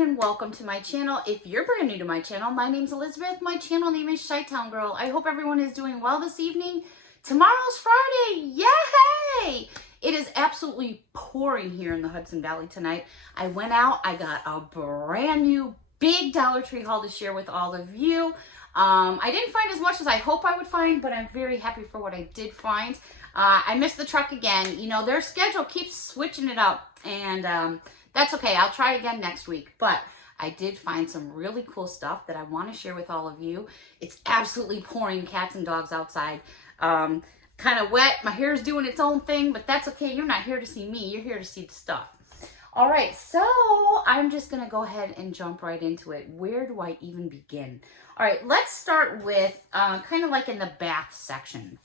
everyone and welcome to my channel. If you're brand new to my channel, my name's Elizabeth. My channel name is ChiTownGirl. I hope everyone is doing well this evening. Tomorrow's Friday. Yay! It is absolutely pouring here in the Hudson Valley tonight. I went out, I got a brand new big Dollar Tree haul to share with all of you. I didn't find as much as I hope I would find, but I'm very happy for what I did find. I missed the truck again. You know, their schedule keeps switching it up, and that's okay. I'll try again next week. But I did find some really cool stuff that I want to share with all of you. It's absolutely pouring cats and dogs outside. Kind of wet. My hair is doing its own thing, but that's okay. You're not here to see me. You're here to see the stuff. All right, so I'm just going to go ahead and jump right into it. Where do I even begin? All right, let's start with kind of like in the bath section.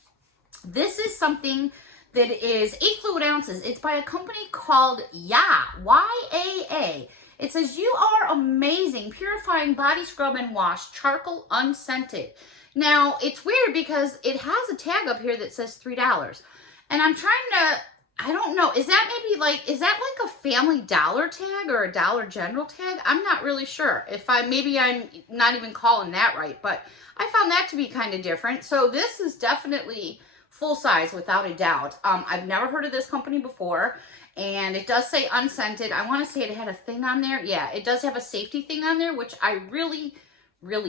This is something that is 8 fluid ounces. It's by a company called YAA, Y-A-A. It says, you are amazing, purifying body scrub and wash, charcoal unscented. Now, it's weird because it has a tag up here that says $3. And I'm trying to, I don't know, is that maybe like, is that like a Family Dollar tag or a Dollar General tag? I'm not really sure. Maybe I'm not even calling that right, but I found that to be kind of different. So this is definitely full size without a doubt. I've never heard of this company before, and it does say unscented. I want to say it had a thing on there. Yeah, it does have a safety thing on there, which I really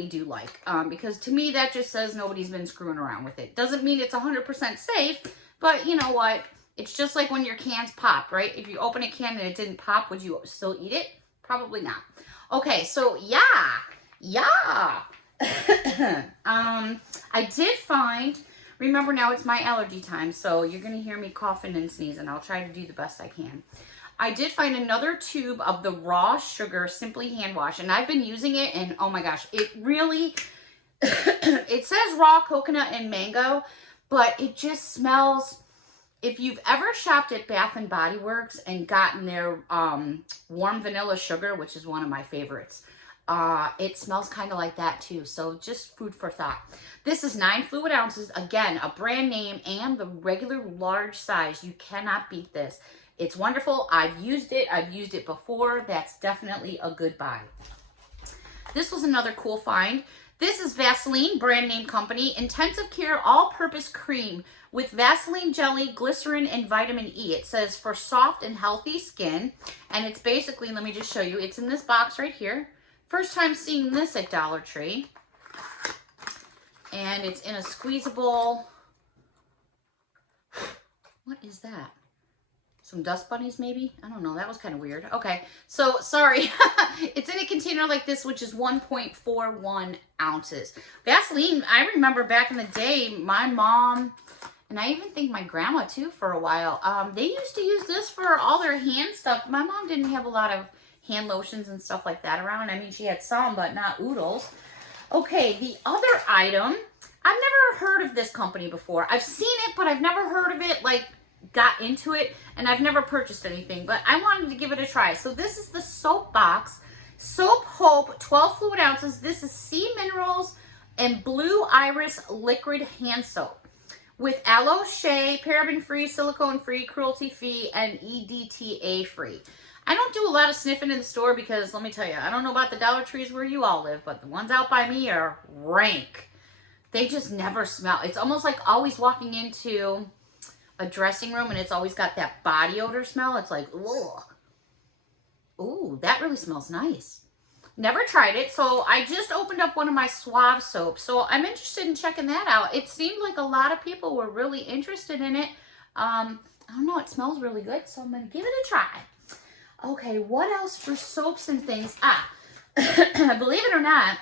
do like, because to me that just says nobody's been screwing around with it. Doesn't mean it's 100% safe, but you know what? It's just like when your cans pop, right? If you open a can and it didn't pop, would you still eat it? Probably not. Okay, so yeah. I did find, remember now it's my allergy time, so you're going to hear me coughing and sneezing. I'll try to do the best I can. I did find another tube of the raw sugar Simply Hand Wash, and I've been using it, and oh my gosh, it really, it says raw coconut and mango, but it just smells, if you've ever shopped at Bath and Body Works and gotten their warm vanilla sugar, which is one of my favorites, it smells kind of like that too. So just food for thought. This is 9 fluid ounces. Again, a brand name and the regular large size. You cannot beat this. It's wonderful. I've used it. I've used it before. That's definitely a good buy. This was another cool find. This is Vaseline, brand name company, intensive care all-purpose cream with Vaseline jelly, glycerin, and vitamin E. It says for soft and healthy skin. And it's basically, let me just show you. It's in this box right here. First time seeing this at Dollar Tree. And it's in a squeezable, what is that? Some dust bunnies maybe? I don't know, that was kind of weird. Okay, so sorry. It's in a container like this, which is 1.41 ounces. Vaseline, I remember back in the day, my mom, and I even think my grandma too for a while, they used to use this for all their hand stuff. My mom didn't have a lot of hand lotions and stuff like that around. I mean, she had some, but not oodles. Okay, the other item, I've never heard of this company before. I've seen it, but I've never heard of it, like got into it, and I've never purchased anything, but I wanted to give it a try. So this is the Soap Box Soap Hope 12 fluid ounces. This is Sea Minerals and Blue Iris liquid hand soap with aloe shea, paraben free, silicone free, cruelty free, and EDTA free. I don't do a lot of sniffing in the store because, let me tell you, I don't know about the Dollar Trees where you all live, but the ones out by me are rank. They just never smell. It's almost like always walking into a dressing room and it's always got that body odor smell. It's like, ugh. Ooh, that really smells nice. Never tried it, so I just opened up one of my Suave soaps, so I'm interested in checking that out. It seemed like a lot of people were really interested in it. I don't know, it smells really good, so I'm going to give it a try. Okay, what else for soaps and things? Believe it or not,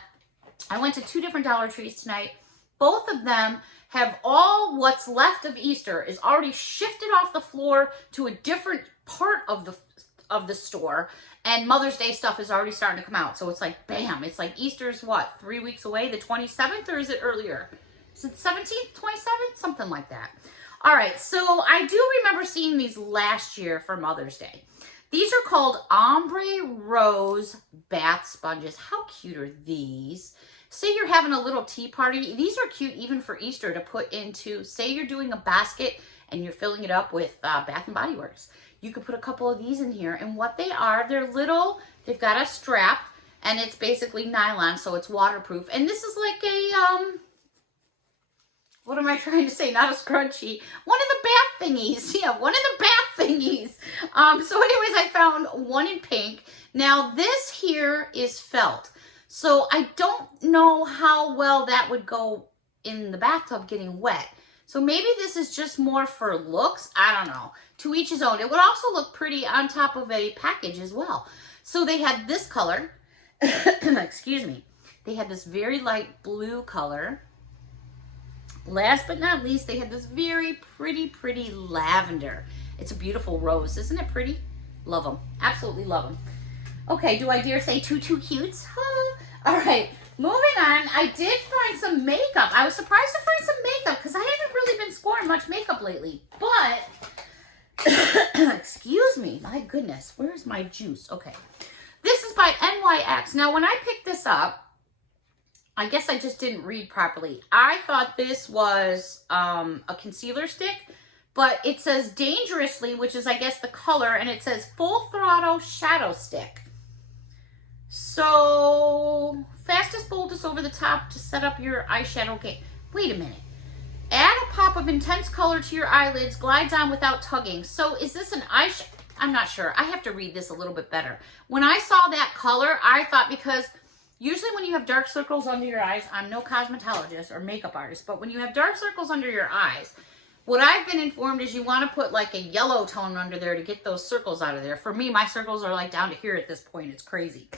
I went to 2 different Dollar Trees tonight. Both of them have all what's left of Easter is already shifted off the floor to a different part of the store, and Mother's Day stuff is already starting to come out. So it's like, bam, it's like Easter's what, 3 weeks away, the 27th, or is it earlier? Is it 17th, 27th? Something like that. All right, so I do remember seeing these last year for Mother's Day. These are called Ombre Rose Bath Sponges. How cute are these? Say you're having a little tea party. These are cute even for Easter to put into, say you're doing a basket and you're filling it up with Bath and Body Works. You could put a couple of these in here, and what they are, they're little They've got a strap, and it's basically nylon, so it's waterproof. And this is like a, what am I trying to say? Not a scrunchie. One of the bath thingies. Yeah, one of the bath thingies. So anyways, I found one in pink. Now this here is felt. So I don't know how well that would go in the bathtub getting wet. So maybe this is just more for looks. I don't know. To each his own. It would also look pretty on top of a package as well. So they had this color. Excuse me. They had this very light blue color. Last but not least, they had this very pretty lavender. It's a beautiful rose. Isn't it pretty? Love them. Absolutely love them. Okay, do I dare say two cutes? All right, moving on. I did find some makeup. I was surprised to find some makeup because I haven't really been scoring much makeup lately. But, excuse me, my goodness, where's my juice? Okay, this is by NYX. Now, when I picked this up, I guess I just didn't read properly. I thought this was a concealer stick, but it says Dangerously, which is, I guess, the color, and it says Full Throttle Shadow Stick. So, fastest, boldest over the top to set up your eyeshadow game. Wait a minute. Add a pop of intense color to your eyelids, glides on without tugging. So, is this an eyeshadow? I'm not sure. I have to read this a little bit better. When I saw that color, I thought because usually when you have dark circles under your eyes, I'm no cosmetologist or makeup artist, but when you have dark circles under your eyes, what I've been informed is you want to put like a yellow tone under there to get those circles out of there. For me, my circles are like down to here at this point. It's crazy.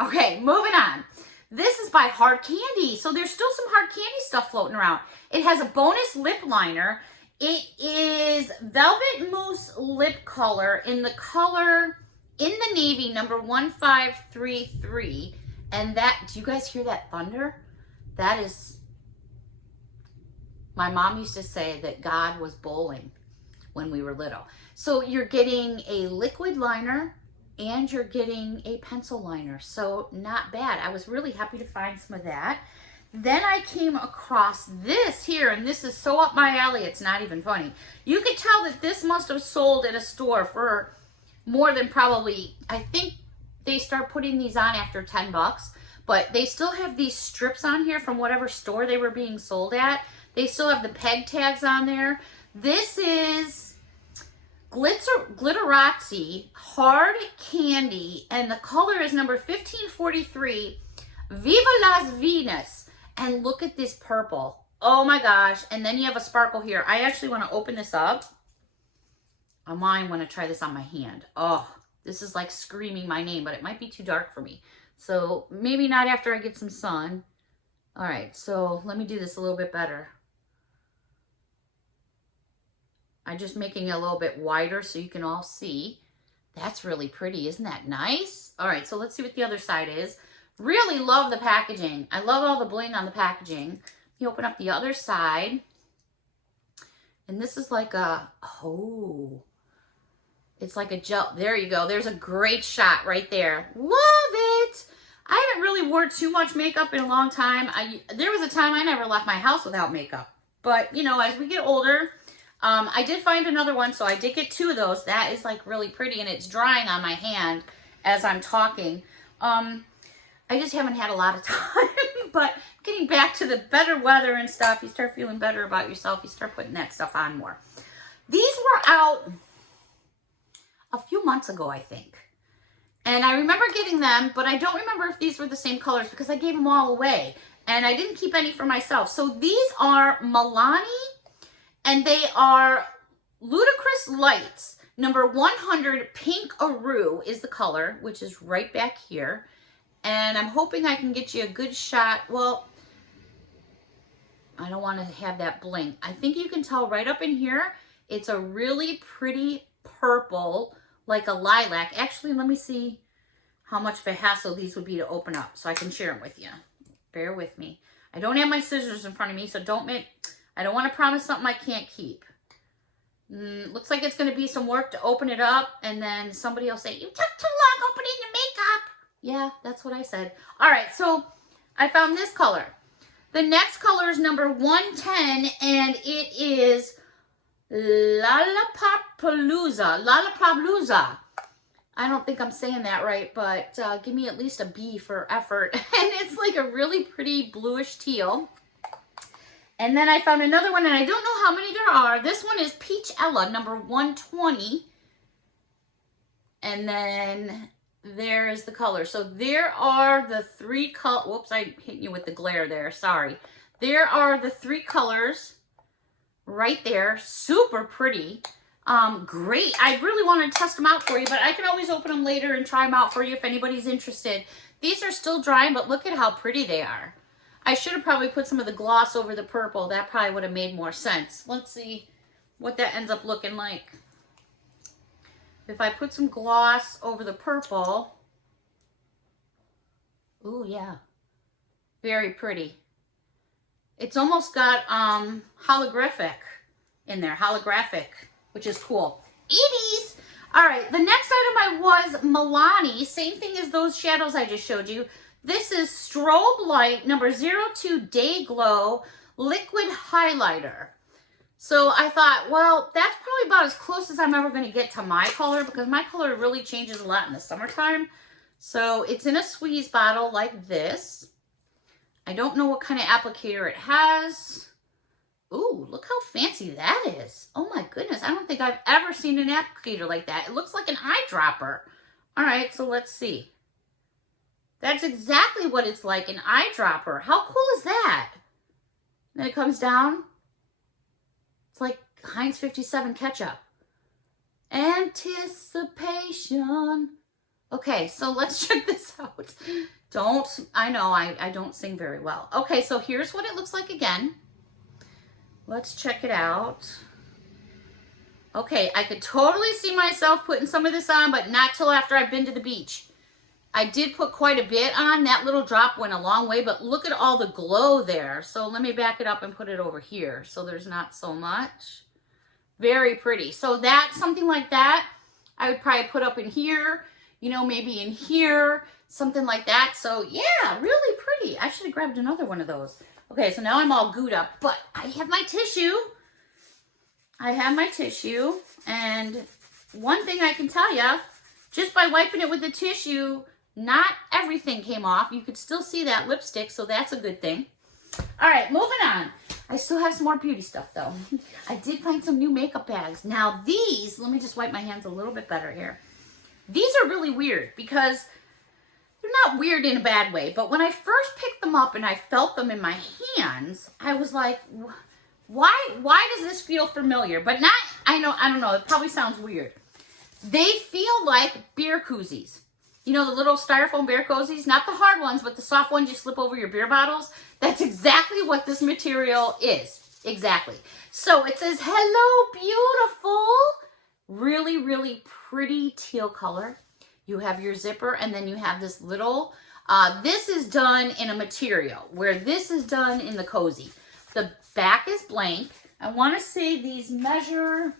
Okay, moving on. This is by Hard Candy. So there's still some Hard Candy stuff floating around. It has a bonus lip liner. It is Velvet Mousse Lip Color in the color in the navy number 1533. And that, do you guys hear that thunder? That is, my mom used to say that God was bowling when we were little. So you're getting a liquid liner and you're getting a pencil liner. So not bad. I was really happy to find some of that. Then I came across this here, and this is so up my alley, it's not even funny. You could tell that this must have sold at a store for more than probably, I think, they start putting these on after 10 bucks, but they still have these strips on here from whatever store they were being sold at. They still have the peg tags on there. This is Glitterazzi Hard Candy, and the color is number 1543, Viva Las Venus. And look at this purple. Oh my gosh. And then you have a sparkle here. I actually want to open this up. I might want to try this on my hand. Oh, this is like screaming my name, but it might be too dark for me. So maybe not after I get some sun. All right, so let me do this a little bit better. I'm just making it a little bit wider so you can all see. That's really pretty. Isn't that nice? All right, so let's see what the other side is. Really love the packaging. I love all the bling on the packaging. You open up the other side. And this is like a, oh, it's like a gel. There you go. There's a great shot right there. Love it. I haven't really worn too much makeup in a long time. There was a time I never left my house without makeup. But, you know, as we get older, I did find another one. So I did get two of those. That is like really pretty. And it's drying on my hand as I'm talking. I just haven't had a lot of time. But getting back to the better weather and stuff, you start feeling better about yourself. You start putting that stuff on more. These were out a few months ago, I think. And I remember getting them, but I don't remember if these were the same colors because I gave them all away. And I didn't keep any for myself. So these are Milani, and they are Ludicrous Lights. Number 100 Pink Aru is the color, which is right back here. And I'm hoping I can get you a good shot. Well, I don't want to have that blink. I think you can tell right up in here, it's a really pretty purple, like a lilac. Actually, let me see how much of a hassle these would be to open up so I can share them with you. Bear with me. I don't have my scissors in front of me, so I don't want to promise something I can't keep. Looks like it's going to be some work to open it up, and then somebody will say, you took too long opening the makeup. Yeah, that's what I said. All right, so I found this color. The next color is number 110, and it is Lollapalooza. I don't think I'm saying that right, but give me at least a B for effort. And it's like a really pretty bluish teal. And then I found another one, and I don't know how many there are. This one is Peach Ella, number 120. And then there is the color. So there are the 3 colors. Whoops, I hit you with the glare there. Sorry. There are the 3 colors right there. Super pretty. Great. I really want to test them out for you, but I can always open them later and try them out for you if anybody's interested. These are still drying, but look at how pretty they are. I should have probably put some of the gloss over the purple. That probably would have made more sense. Let's see what that ends up looking like. If I put some gloss over the purple, ooh, yeah, very pretty. It's almost got holographic in there, holographic, which is cool. 80s. All right, the next item was Milani. Same thing as those shadows I just showed you. This is Strobe Light number 02 Day Glow Liquid Highlighter. So I thought, well, that's probably about as close as I'm ever going to get to my color, because my color really changes a lot in the summertime. So it's in a squeeze bottle like this. I don't know what kind of applicator it has. Ooh, look how fancy that is. Oh my goodness, I don't think I've ever seen an applicator like that. It looks like an eyedropper. All right, so let's see. That's exactly what it's like, an eyedropper. How cool is that? Then it comes down. It's like Heinz 57 ketchup. Anticipation. Okay, so let's check this out. I know I don't sing very well. Okay, so here's what it looks like again. Let's check it out. Okay, I could totally see myself putting some of this on, but not till after I've been to the beach. I did put quite a bit on. That little drop went a long way, but look at all the glow there. So let me back it up and put it over here so there's not so much. Very pretty. So that's something like that I would probably put up in here, you know, maybe in here, something like that. So yeah, really pretty. I should have grabbed another one of those. Okay, so now I'm all gooed up, but I have my tissue. And one thing I can tell you, just by wiping it with the tissue, not everything came off. You could still see that lipstick, so that's a good thing. All right, moving on. I still have some more beauty stuff, though. I did find some new makeup bags. Now these, let me just wipe my hands a little bit better here. These are really weird because they're not weird in a bad way, but when I first picked them up and I felt them in my hands, I was like, why does this feel familiar? But not, I don't know, it probably sounds weird. They feel like beer koozies. You know, the little styrofoam beer cozies, not the hard ones, but the soft ones you slip over your beer bottles. That's exactly what this material is. Exactly. So it says, hello, beautiful. Really, really pretty teal color. You have your zipper, and then you have this little, this is done in a material, where this is done in the cozy. The back is blank. I want to say these measure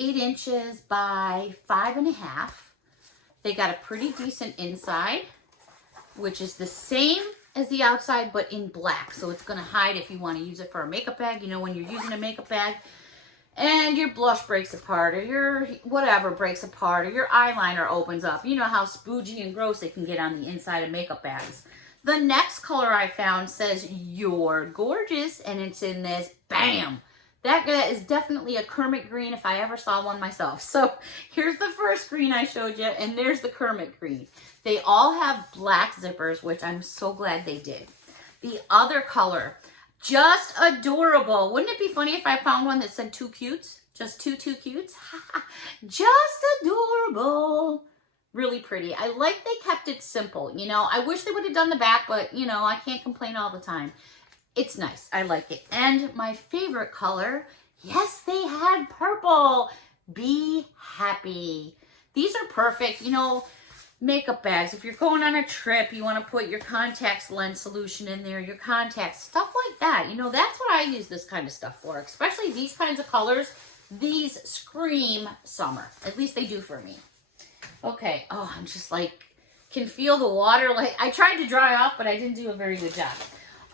8 inches by 5.5. They got a pretty decent inside, which is the same as the outside, but in black. So it's going to hide if you want to use it for a makeup bag. You know, when you're using a makeup bag and your blush breaks apart, or your whatever breaks apart, or your eyeliner opens up. You know how spoogey and gross it can get on the inside of makeup bags. The next color I found says, you're gorgeous, and it's in this, bam. That is definitely a Kermit green if I ever saw one myself. So here's the first green I showed you, and there's the Kermit green. They all have black zippers, which I'm so glad they did. The other color, just adorable. Wouldn't it be funny if I found one that said two cutes? Just two cutes? Just adorable. Really pretty. I like they kept it simple. You know, I wish they would have done the back, but you know, I can't complain all the time. It's nice. I like it. And my favorite color, yes, they had purple. Be happy. These are perfect. You know, makeup bags. If you're going on a trip, you want to put your contacts lens solution in there, your contacts, stuff like that. You know, that's what I use this kind of stuff for, especially these kinds of colors. These scream summer. At least they do for me. Okay. Oh, I'm just like, can feel the water. Like, I tried to dry off, but I didn't do a very good job.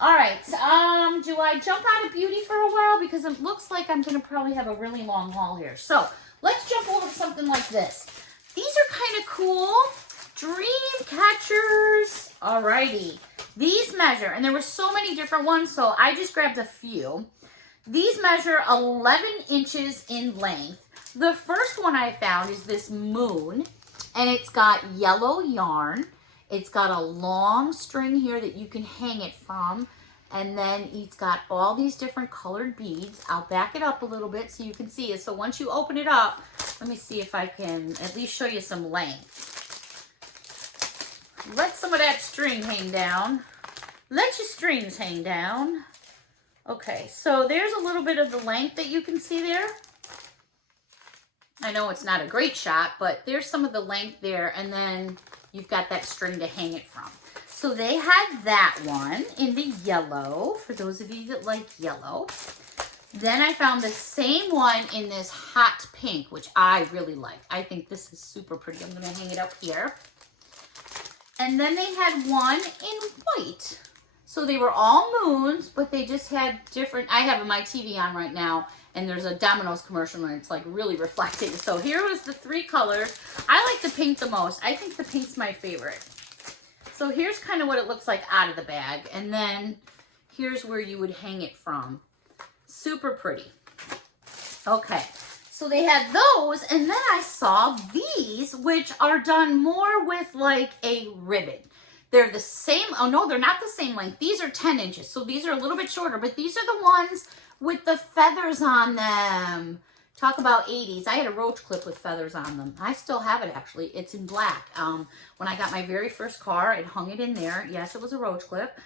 All right, do I jump out of beauty for a while? Because it looks like I'm going to probably have a really long haul here. So let's jump over to something like this. These are kind of cool. Dream catchers. Alrighty. These measure, and there were so many different ones, so I just grabbed a few. These measure 11 inches in length. The first one I found is this moon, and it's got yellow yarn. It's got a long string here that you can hang it from, and then it's got all these different colored beads. I'll back it up a little bit so you can see it. So once you open it up, let me see if I can at least show you some length. Let some of that string hang down. Let your strings hang down. Okay, so there's a little bit of the length that you can see there. I know it's not a great shot, but there's some of the length there, and then you've got that string to hang it from. So they had that one in the yellow, for those of you that like yellow. Then I found the same one in this hot pink, which I really like. I think this is super pretty. I'm going to hang it up here. And then they had one in white. So they were all moons, but they just had different. I have my TV on right now, and there's a Domino's commercial, and it's like really reflecting. So here was the three colors. I like the pink the most. I think the pink's my favorite. So here's kind of what it looks like out of the bag. And then here's where you would hang it from. Super pretty. Okay. So they had those, and then I saw these, which are done more with like a ribbon. They're the same, oh no, they're not the same length. These are 10 inches, so these are a little bit shorter, but these are the ones with the feathers on them. Talk about 80s. I had a roach clip with feathers on them. I still have it, actually. It's in black. When I got my very first car, it hung it in there. Yes, it was a roach clip.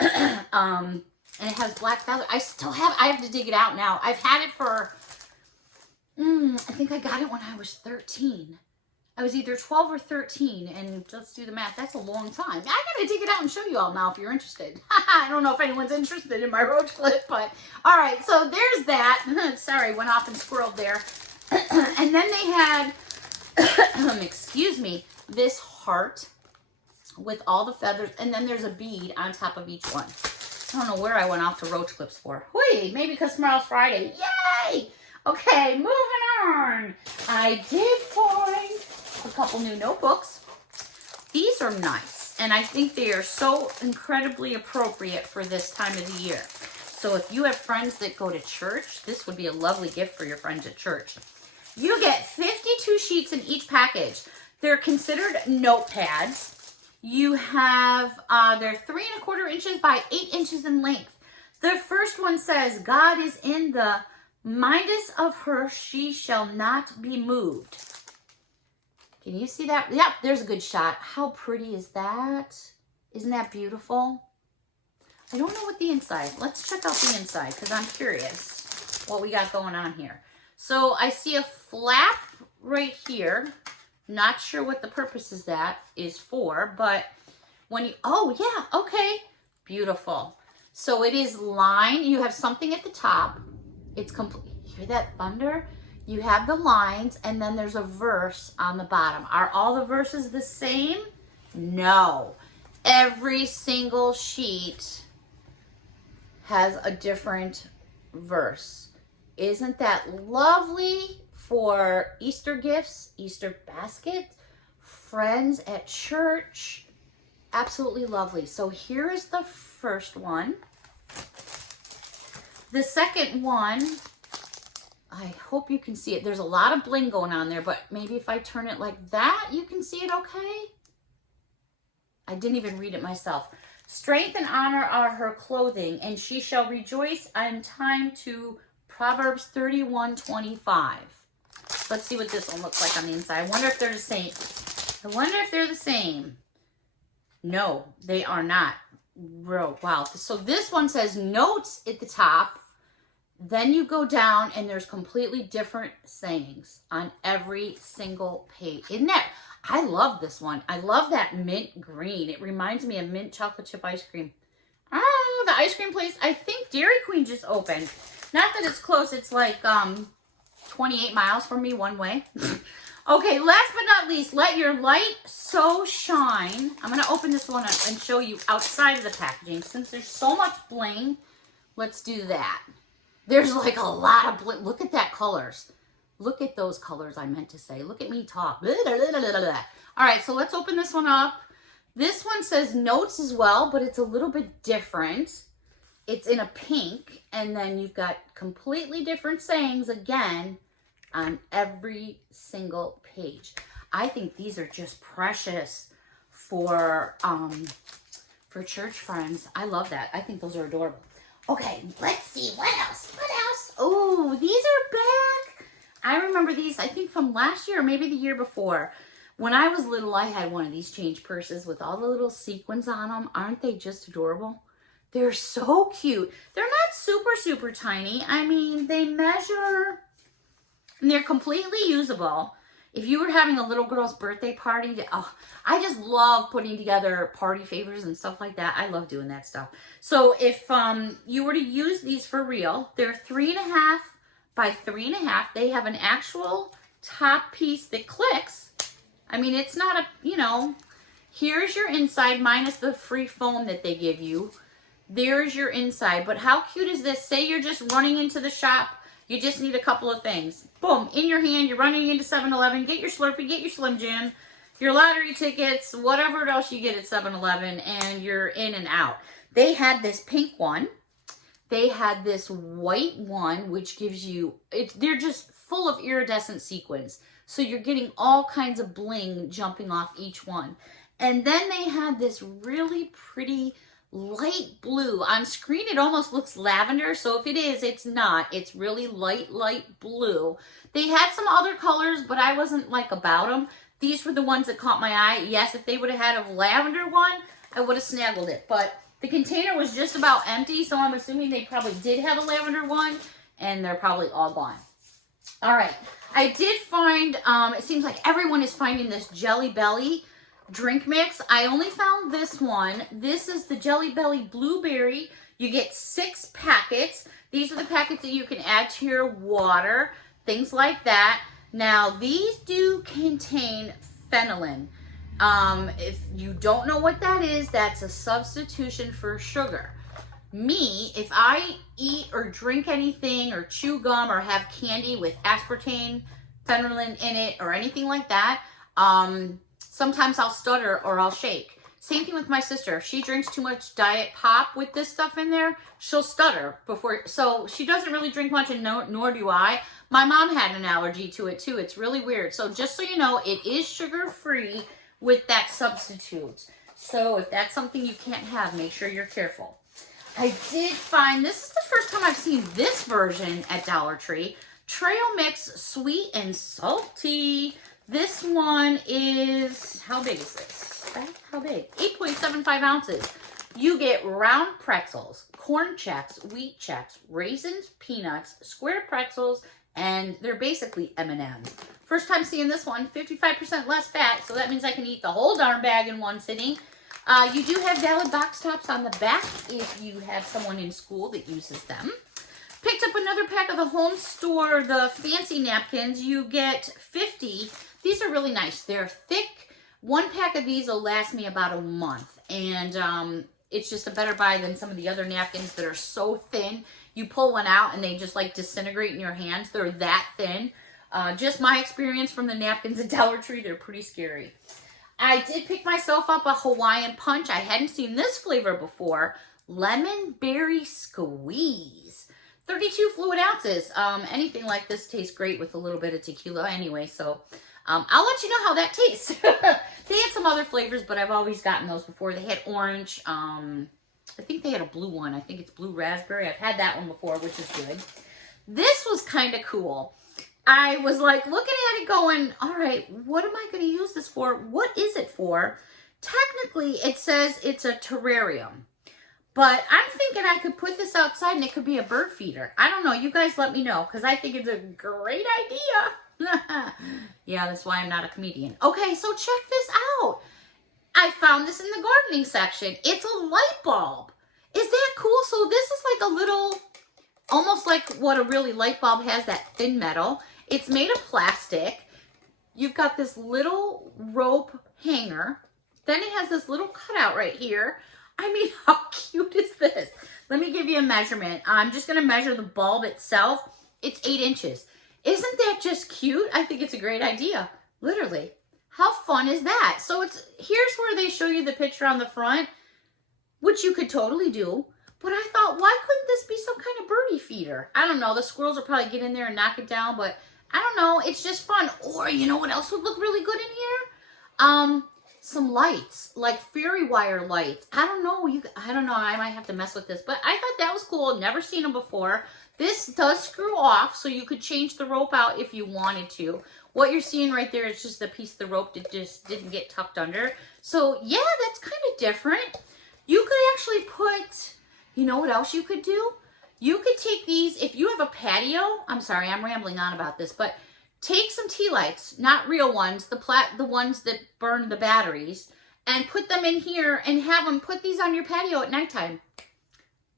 And it has black feathers. I still have, I have to dig it out now. I've had it for... I think I got it when I was 13. I was either 12 or 13, and let's do the math. That's a long time. I gotta dig it out and show you all now if you're interested. I don't know if anyone's interested in my roach clip, but all right. So there's that. Sorry, went off and squirreled there. And then they had, excuse me, this heart with all the feathers, and then there's a bead on top of each one. I don't know where I went off to roach clips for. Whee, maybe because tomorrow's Friday. Yay! Okay, moving on. I did find a couple new notebooks. These are nice, and I think they are so incredibly appropriate for this time of the year. So if you have friends that go to church, this would be a lovely gift for your friends at church. You get 52 sheets in each package. They're considered notepads. You have, they're 3 1/4 inches by 8 inches in length. The first one says, God is in the mindest of her, she shall not be moved. Can you see that? Yep, there's a good shot. How pretty is that? Isn't that beautiful? I don't know what the inside. Let's check out the inside because I'm curious what we got going on here. So I see a flap right here. Not sure what the purpose is that is for, but when you, oh yeah, okay. Beautiful. So it is lined. You have something at the top. It's complete. Hear that thunder? You have the lines, and then there's a verse on the bottom. Are all the verses the same? No. Every single sheet has a different verse. Isn't that lovely for Easter gifts, Easter basket, friends at church? Absolutely lovely. So here is the first one. The second one, I hope you can see it. There's a lot of bling going on there, but maybe if I turn it like that, you can see it okay. I didn't even read it myself. Strength and honor are her clothing, and she shall rejoice in time to Proverbs 31:25. Let's see what this one looks like on the inside. I wonder if they're the same. I wonder if they're the same. No, they are not. Wow. So this one says notes at the top. Then you go down and there's completely different sayings on every single page. Isn't that? I love this one. I love that mint green. It reminds me of mint chocolate chip ice cream. Oh, the ice cream place. I think Dairy Queen just opened. Not that it's close. It's like 28 miles from me one way. Okay, last but not least, let your light so shine. I'm going to open this one up and show you outside of the packaging. Since there's so much bling, let's do that. There's like a lot of bling. Look at that colors. Look at those colors I meant to say. Look at me talk. Blah, blah, blah, blah, blah. All right, so let's open this one up. This one says notes as well, but it's a little bit different. It's in a pink, and then you've got completely different sayings again on every single page. I think these are just precious for church friends. I love that. I think those are adorable. Okay, let's see. What else? What else? Oh, these are back. I remember these, I think from last year or maybe the year before. When I was little, I had one of these change purses with all the little sequins on them. Aren't they just adorable? They're so cute. They're not super, super tiny. I mean, they measure, and they're completely usable. If you were having a little girl's birthday party, oh, I just love putting together party favors and stuff like that. I love doing that stuff. So if you were to use these for real, they're 3.5 by 3.5. They have an actual top piece that clicks. I mean, it's not a, you know, here's your inside minus the free foam that they give you. There's your inside. But how cute is this? Say you're just running into the shop. You just need a couple of things. Boom, in your hand, you're running into 7-Eleven. Get your Slurpee, get your Slim Jim, your lottery tickets, whatever else you get at 7-Eleven, and you're in and out. They had this pink one. They had this white one, which gives you, they're just full of iridescent sequins. So you're getting all kinds of bling jumping off each one. And then they had this really pretty light blue. On screen, it almost looks lavender. So if it is, it's not. It's really light blue. They had some other colors, but I wasn't like about them. These were the ones that caught my eye. Yes, if they would have had a lavender one, I would have snaggled it. But the container was just about empty, so I'm assuming they probably did have a lavender one, and they're probably all gone. All right. I did find, it seems like everyone is finding this Jelly Belly drink mix. I only found this one. This is the Jelly Belly Blueberry. You get 6 packets. These are the packets that you can add to your water, things like that. Now, these do contain phenolin. If you don't know what that is, that's a substitution for sugar. Me, if I eat or drink anything or chew gum or have candy with aspartame, phenolin in it or anything like that, sometimes I'll stutter or I'll shake. Same thing with my sister. If she drinks too much Diet Pop with this stuff in there, she'll stutter before. So she doesn't really drink much, and nor do I. My mom had an allergy to it too. It's really weird. So just so you know, it is sugar-free with that substitute. So if that's something you can't have, make sure you're careful. I did find, this is the first time I've seen this version at Dollar Tree. Trail Mix Sweet and Salty. This one is, how big is this? How big? 8.75 ounces. You get round pretzels, corn checks, wheat checks, raisins, peanuts, square pretzels, and they're basically M&Ms. First time seeing this one, 55% less fat, so that means I can eat the whole darn bag in one sitting. You do have valid box tops on the back if you have someone in school that uses them. Picked up another pack of the Home Store, the fancy napkins. You get 50. These are really nice. They're thick. One pack of these will last me about a month. And it's just a better buy than some of the other napkins that are so thin. You pull one out and they just like disintegrate in your hands. They're that thin. Just my experience from the napkins at Dollar Tree, they're pretty scary. I did pick myself up a Hawaiian Punch. I hadn't seen this flavor before. Lemon Berry Squeeze. 32 fluid ounces. Anything like this tastes great with a little bit of tequila anyway, so I'll let you know how that tastes. They had some other flavors, but I've always gotten those before. They had orange. I think they had a blue one. I think it's blue raspberry. I've had that one before, which is good. This was kind of cool. I was like looking at it going, all right, what am I going to use this for? What is it for? Technically, it says it's a terrarium. But I'm thinking I could put this outside and it could be a bird feeder. I don't know. You guys let me know because I think it's a great idea. Yeah, that's why I'm not a comedian. Okay, so check this out. I found this in the gardening section. It's a light bulb. Is that cool? So this is like a little, almost like what a really light bulb has, that thin metal. It's made of plastic. You've got this little rope hanger. Then it has this little cutout right here. I mean, how cute is this? Let me give you a measurement. I'm just going to measure the bulb itself. It's 8 inches. Isn't that just cute? I think it's a great idea. Literally. How fun is that? So here's where they show you the picture on the front, which you could totally do. But I thought, why couldn't this be some kind of birdie feeder? I don't know. The squirrels will probably get in there and knock it down, but I don't know. It's just fun. Or you know what else would look really good in here? Some lights, like fairy wire lights. I don't know. I don't know. I might have to mess with this, but I thought that was cool. Never seen them before. This does screw off, so you could change the rope out if you wanted to. What you're seeing right there is just the piece of the rope that just didn't get tucked under. So yeah, that's kind of different. You could actually put, you know what else you could do? You could take these, if you have a patio, I'm sorry, I'm rambling on about this, but take some tea lights, not real ones, the ones that burn the batteries, and put them in here and have them put these on your patio at nighttime.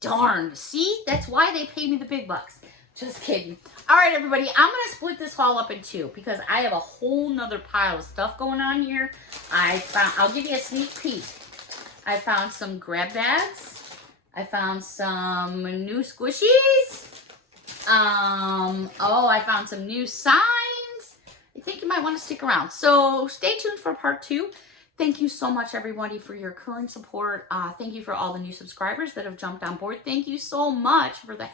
Darn, see? That's why they pay me the big bucks. Just kidding. All right, everybody, I'm going to split this haul up in two because I have a whole nother pile of stuff going on here. I'll give you a sneak peek. I found some grab bags. I found some new squishies. I found some new signs. I think you might want to stick around. So stay tuned for part 2. Thank you so much, everybody, for your current support. Thank you for all the new subscribers that have jumped on board. Thank you so much for the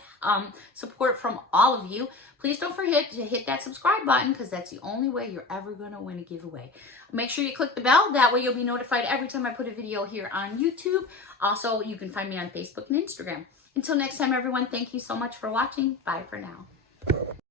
support from all of you. Please don't forget to hit that subscribe button because that's the only way you're ever going to win a giveaway. Make sure you click the bell. That way you'll be notified every time I put a video here on YouTube. Also, you can find me on Facebook and Instagram. Until next time, everyone, thank you so much for watching. Bye for now.